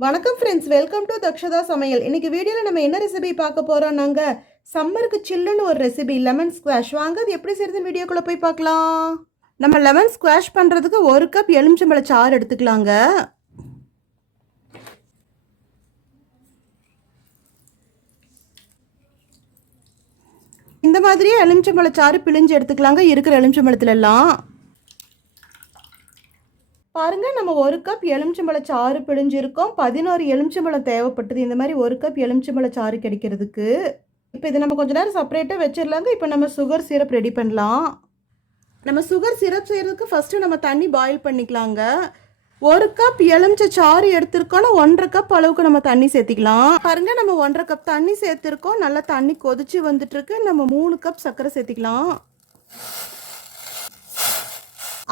வணக்கம் friends, welcome to Dakshata சமையல். இன்னைக்கு வீடியோவில் நம்ம என்ன ரெசிபி பார்க்க போகிறோம்? நாங்கள் சம்மருக்கு சில்லுன்னு ஒரு ரெசிபி லெமன் ஸ்குவாஷ். வாங்க அது எப்படி செய்யுதுன்னு வீடியோக்குள்ளே போய் பார்க்கலாம். நம்ம லெமன் ஸ்குவாஷ் பண்ணுறதுக்கு 1 கப் எலுமிச்சம்பழ சாறு எடுத்துக்கலாங்க. இந்த மாதிரியே எலுமிச்சம்பழ சாறு பிழிஞ்சு எடுத்துக்கலாங்க, இருக்கிற எலுமிச்சம்பழத்துல எல்லாம். பாருங்கள், நம்ம 1 கப் எலுமிச்சம்பழ சாறு பிழிஞ்சிருக்கோம். 11 எலுமிச்சம்பழம் தேவைப்பட்டது இந்த மாதிரி 1 கப் எலுமிச்சம்பழ சாறு கிடைக்கிறதுக்கு. இப்போ இதை நம்ம கொஞ்ச நேரம் செப்பரேட்டாக வச்சிடலாங்க. இப்போ நம்ம சுகர் சிரப் ரெடி பண்ணலாம். நம்ம சுகர் சிரப் செய்கிறதுக்கு ஃபஸ்ட்டு நம்ம தண்ணி பாயில் பண்ணிக்கலாங்க. 1 கப் எலுமிச்சை சாறு எடுத்துருக்கோன்னா 1.5 கப் அளவுக்கு நம்ம தண்ணி சேர்த்திக்கலாம். பாருங்க, நம்ம 1.5 கப் தண்ணி சேர்த்துருக்கோம். நல்லா தண்ணி கொதிச்சு வந்துட்டுருக்கு. நம்ம 3 கப் சர்க்கரை சேர்த்திக்கலாம்.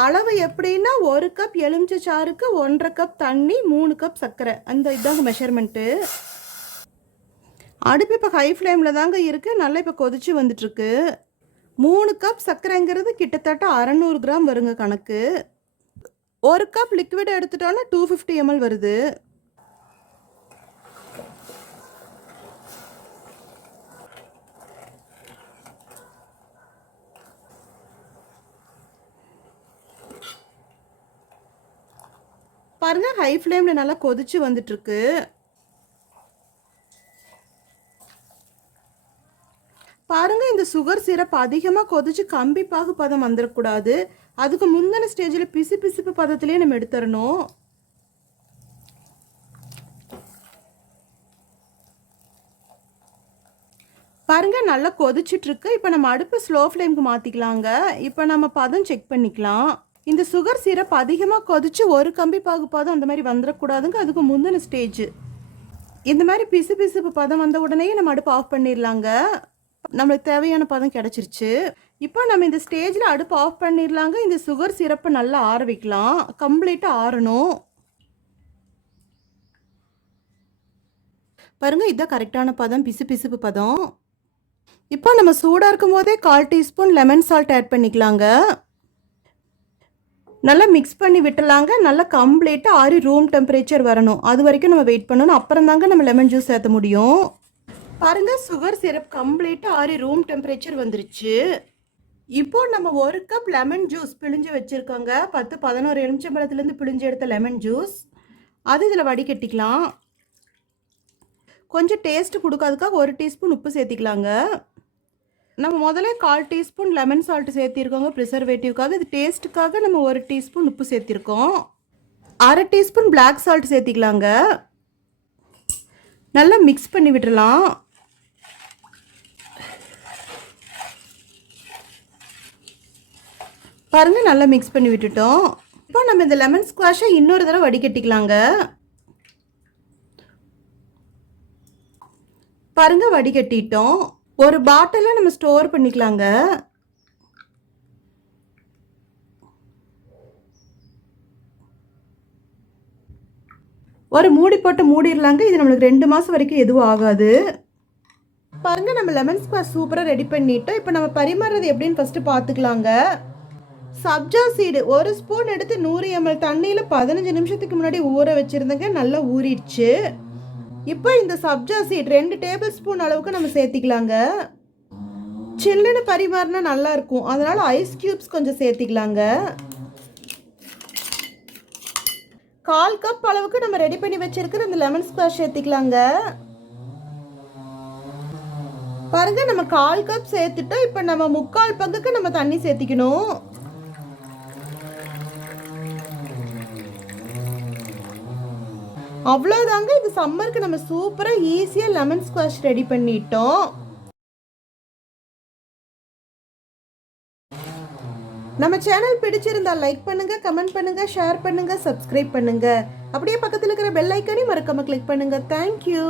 அளவு எப்படின்னா 1 கப் எலுமிச்சை சாறுக்கு 1.5 கப் தண்ணி, 3 கப் சர்க்கரை. அந்த இதாங்க மெஷர்மெண்ட்டு. அடுப்பு இப்போ ஹை ஃப்ளேமில் தாங்க இருக்குது. நல்லா இப்போ கொதிச்சு வந்துட்டுருக்கு. 3 கப் சர்க்கரைங்கிறது கிட்டத்தட்ட 600 கிராம் வருங்க கணக்கு. 1 கப் லிக்விட் எடுத்துட்டோன்னா 250 ml வருது. பாருங்க, ஹை ஃப்ளேமில் நல்லா கொதிச்சு வந்துட்டுருக்கு. பாருங்க, இந்த சுகர் சிரப் அதிகமாக கொதிச்சு கம்பி பாகு பதம் வந்துடக்கூடாது. அதுக்கு முந்தின ஸ்டேஜில் பிசு பிசுப்பு பதத்திலே நம்ம எடுத்துடணும். பாருங்க, நல்லா கொதிச்சுட்ருக்கு. இப்போ நம்ம அடுப்பு ஸ்லோ ஃப்ளேமுக்கு மாற்றிக்கலாங்க. இப்போ நம்ம பதம் செக் பண்ணிக்கலாம். இந்த சுகர் சிரப் அதிகமாக கொதிச்சு ஒரு கம்பி பாகு பதம் அந்த மாதிரி வந்துடக்கூடாதுங்க. அதுக்கு முந்தின ஸ்டேஜ் இந்த மாதிரி பிசு பிசுப்பு பதம் வந்த உடனே நம்ம அடுப்பு ஆஃப் பண்ணிடலாங்க. நம்மளுக்கு தேவையான பதம் கிடச்சிருச்சு. இப்போ நம்ம இந்த ஸ்டேஜில் அடுப்பு ஆஃப் பண்ணிடலாங்க. இந்த சுகர் சிரப்பை நல்லா ஆற வைக்கலாம். கம்ப்ளீட்டாக ஆறணும். பாருங்கள், இதுதான் கரெக்டான பதம், பிசு பிசுப்பு பதம். இப்போ நம்ம சூடாக இருக்கும் போதே 1/4 டீஸ்பூன் லெமன் சால்ட் ஆட் பண்ணிக்கலாங்க. நல்லா மிக்ஸ் பண்ணி விட்டுலாங்க. நல்லா கம்ப்ளீட்டாக ஆறி ரூம் டெம்பரேச்சர் வரணும். அது வரைக்கும் நம்ம வெயிட் பண்ணணும். அப்புறம் தாங்க நம்ம லெமன் ஜூஸ் சேர்த்த முடியும். பாருங்கள், சுகர் சிரப் கம்ப்ளீட்டாக ஆறி ரூம் டெம்பரேச்சர் வந்துருச்சு. இப்போ நம்ம 1 கப் லெமன் ஜூஸ் பிழிஞ்சு வச்சுருக்கோங்க. 10-11 எலுமிச்சம்பழத்துலேருந்து பிழிஞ்சு எடுத்த லெமன் ஜூஸ் அது இதில் வடிகட்டிக்கலாம். கொஞ்சம் டேஸ்ட்டு கொடுக்காதுக்காக 1 டீஸ்பூன் உப்பு சேர்த்திக்கலாங்க. நம்ம முதல்ல 1/4 டீஸ்பூன் லெமன் சால்ட் சேர்த்திருக்கோங்க ப்ரிசர்வேட்டிவ்க்காக. இது டேஸ்ட்டுக்காக நம்ம 1 டீஸ்பூன் உப்பு சேர்த்திருக்கோம். 1/2 டீஸ்பூன் பிளாக் சால்ட் சேர்த்திக்கலாங்க. நல்லா மிக்ஸ் பண்ணி விட்டுடலாம். பாருங்கள், நல்லா மிக்ஸ் பண்ணி விட்டுட்டோம். இப்போ நம்ம இந்த லெமன் ஸ்குவாஷை இன்னொரு தடவை வடிகட்டிக்கலாங்க. பாருங்கள், வடிகட்டிட்டோம். ஒரு பாட்டிலில் நம்ம ஸ்டோர் பண்ணிக்கலாங்க. ஒரு மூடி போட்டு மூடிடலாங்க. இது நம்மளுக்கு 2 மாதம் வரைக்கும் எதுவும் ஆகாது. பாருங்கள், நம்ம லெமன் ஸ்குவாஷ் சூப்பராக ரெடி பண்ணிட்டோம். இப்போ நம்ம பரிமாறுறது எப்படின்னு ஃபஸ்ட்டு பார்த்துக்கலாங்க. சப்ஜா சீடு 1 ஸ்பூன் எடுத்து 100 ml தண்ணியில் 15 நிமிஷத்துக்கு முன்னாடி ஊற வச்சுருந்தேங்க. நல்லா ஊறிடுச்சு. இப்போ இந்த சப்ஜா சீட் 2 டேபிள் ஸ்பூன் அளவுக்கு நம்ம சேர்த்திக்கலாங்க. சில்லுன்னு பரிமாறினா நல்லாயிருக்கும். அதனால் ஐஸ் க்யூப்ஸ் கொஞ்சம் சேர்த்திக்கலாங்க. 1/4 கப் அளவுக்கு நம்ம ரெடி பண்ணி வச்சிருக்கிற இந்த லெமன் ஸ்குவாஷ் சேர்த்திக்கலாங்க. பாருங்க, நம்ம 1/4 கப் சேர்த்துட்டோம். இப்போ நம்ம 3/4 பங்குக்கு நம்ம தண்ணி சேர்த்திக்கணும். அவ்வளோதாங்க. இது சம்மருக்கு நம்ம சூப்பராக ஈஸியாக லெமன் ஸ்குவாஷ் ரெடி பண்ணிட்டோம். நம்ம சேனல் பிடிச்சிருந்தா லைக் பண்ணுங்க, கமெண்ட் பண்ணுங்க, ஷேர் பண்ணுங்க, சப்ஸ்கிரைப் பண்ணுங்க. அப்படியே பக்கத்தில் இருக்கிற பெல் ஐக்கானையும் மறக்காம கிளிக் பண்ணுங்க. தேங்க்யூ.